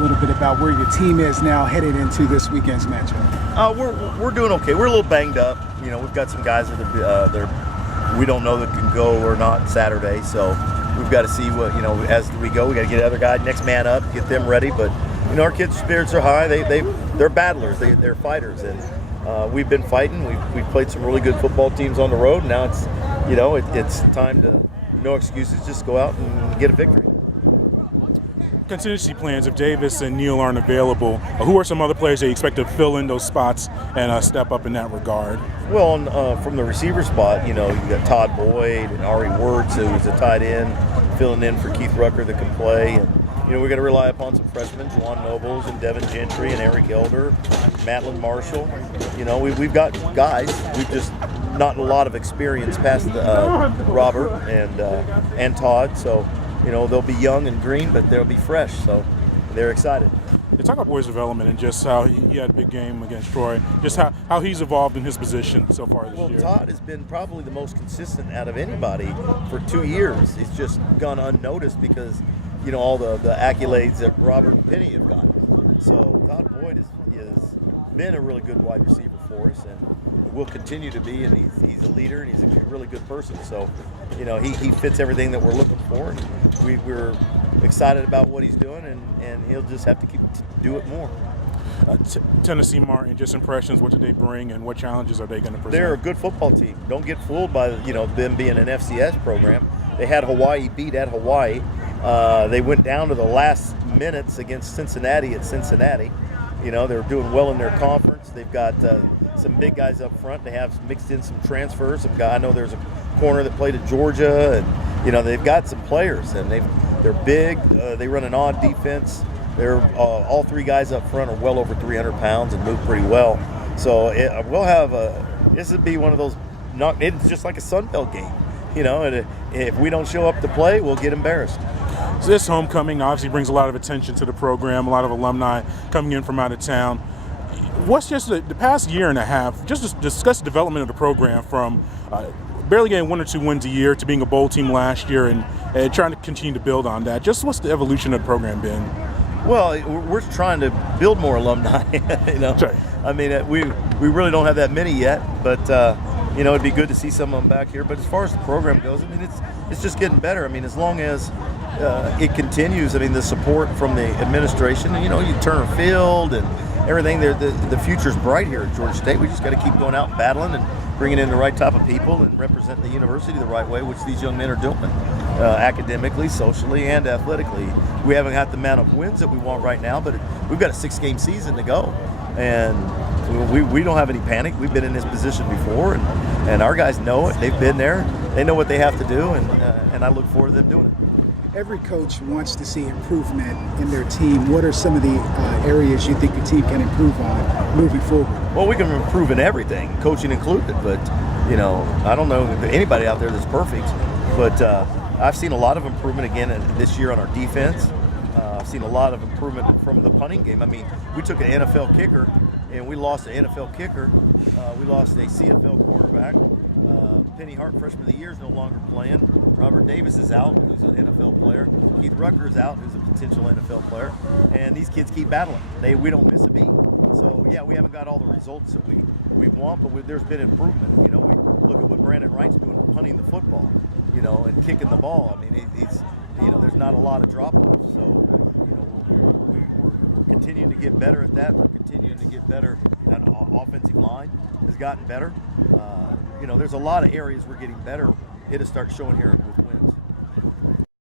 little bit about where your team is now headed into this weekend's match. We're doing okay. We're a little banged up. You know, we've got some guys that we don't know that can go or not Saturday, so we've got to see what, you know, as we go. We got to get the other guy, next man up, get them ready. But you know, our kids' spirits are high. They're battlers. They're fighters, and we've been fighting. We've played some really good football teams on the road. Now it's, you know, it's time to, no excuses, just go out and get a victory. Contingency plans, if Davis and Neal aren't available, who are some other players that you expect to fill in those spots and step up in that regard? Well, from the receiver spot, you know, you got Todd Boyd and Ari Wirtz, who's a tight end, filling in for Keith Rucker that can play. And, you know, we're going to rely upon some freshmen, Juwan Nobles and Devin Gentry and Eric Elder, Matlin Marshall. You know, we've got guys. We've just not a lot of experience past Robert and Todd. So, you know, they'll be young and green, but they'll be fresh. So they're excited. Yeah, talk about Boyd's development and just how he had a big game against Troy, just how he's evolved in his position so far this year. Well, Todd has been probably the most consistent out of anybody for 2 years. It's just gone unnoticed because, you know, all the accolades that Robert and Penny have gotten. So Todd Boyd has been a really good wide receiver for us, and will continue to be. And he's a leader, and he's a really good person. So, you know, he fits everything that we're looking for. And we're excited about what he's doing, and he'll just have to do it more. Tennessee Martin, just impressions. What do they bring, and what challenges are they going to present? They're a good football team. Don't get fooled by, you know, them being an FCS program. They had Hawaii beat at Hawaii. They went down to the last minutes against Cincinnati at Cincinnati. You know, they're doing well in their conference. They've got some big guys up front. They have mixed in some transfers. I know there's a corner that played at Georgia, and you know, they've got some players, and they're big. They run an odd defense. They're all three guys up front are well over 300 pounds and move pretty well. So we'll have this would be one of those. It's just like a Sun Belt game, you know. And if we don't show up to play, we'll get embarrassed. So this homecoming obviously brings a lot of attention to the program. A lot of alumni coming in from out of town. What's just the past year and a half? Just to discuss the development of the program from barely getting 1 or 2 wins a year to being a bowl team last year, and trying to continue to build on that. Just what's the evolution of the program been? Well, we're trying to build more alumni. You know, right. I mean, we really don't have that many yet, but you know, it'd be good to see some of them back here. But as far as the program goes, I mean, it's just getting better. I mean, as long as it continues, I mean, the support from the administration, you know, you turn a field and everything. The future's bright here at Georgia State. We just got to keep going out and battling and bringing in the right type of people and represent the university the right way, which these young men are doing, academically, socially, and athletically. We haven't got the amount of wins that we want right now, but we've got a 6-game season to go, and we don't have any panic. We've been in this position before, and our guys know it. They've been there. They know what they have to do, and I look forward to them doing it. Every coach wants to see improvement in their team. What are some of the areas you think the team can improve on moving forward? Well, we can improve in everything, coaching included, but, you know, I don't know anybody out there that's perfect, but I've seen a lot of improvement again this year on our defense. I've seen a lot of improvement from the punting game. I mean, we took an NFL kicker, and we lost an NFL kicker. We lost a CFL quarterback. Penny Hart, freshman of the year, is no longer playing. Robert Davis is out, who's an NFL player. Keith Rucker is out, who's a potential NFL player. And these kids keep battling. We don't miss a beat. So, yeah, we haven't got all the results that we want, but there's been improvement. You know, look at what Brandon Wright's doing, punting the football, you know, and kicking the ball. I mean, you know, there's not a lot of drop-offs. So, we're continuing to get better at that. We're continuing to get better. That offensive line has gotten better. You know, there's a lot of areas we're getting better. It'll start showing here